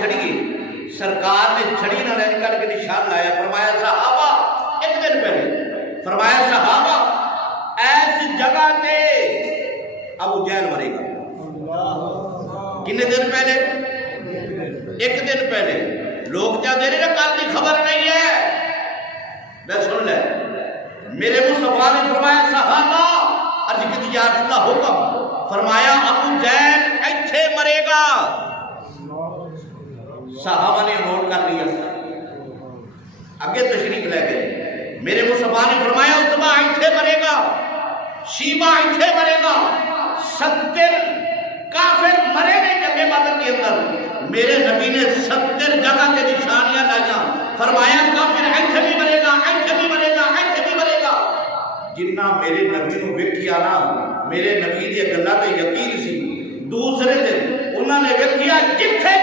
چھڑیے سرکار نے چھڑی نہ رہن کر کے نشان لایا، فرمایا صحابہ ایک دن پہلے، فرمایا صحابہ ایس جگہ تے ابو جہل مرے گا۔ کتنے دن پہلے؟ ایک دن پہلے۔ لوگ کیا دے رہے ہیں کل کی خبر نہیں ہے، میں سن لے میرے مصطفیٰ نے فرمایا صحابہ عرض کی یا رسول اللہ حکم، فرمایا ابو جہل ایتھے مرے گا۔ صحابہ نے نوٹ کر لیا، آگے تشریف لے گئے۔ میرے مصطفیٰ نے فرمایا اتبا ایتھے مرے گا، شیبہ ایتھے مرے گا، 70 کافر مرے گئے جنگ بدر کے اندر۔ میرے نبی نے 70 جگہ کے نشانیاں لائیاں، فرمایا کافر ایتھے بھی مرے گا، ایتھے بھی مرے گا، ایتھے بھی مرے گا۔ جنہ میرے نبی کو ویکھیا نا، میرے نبی دی گلاں تے یقین سی۔ دوسرے دن انہوں نے ویکھیا جتھے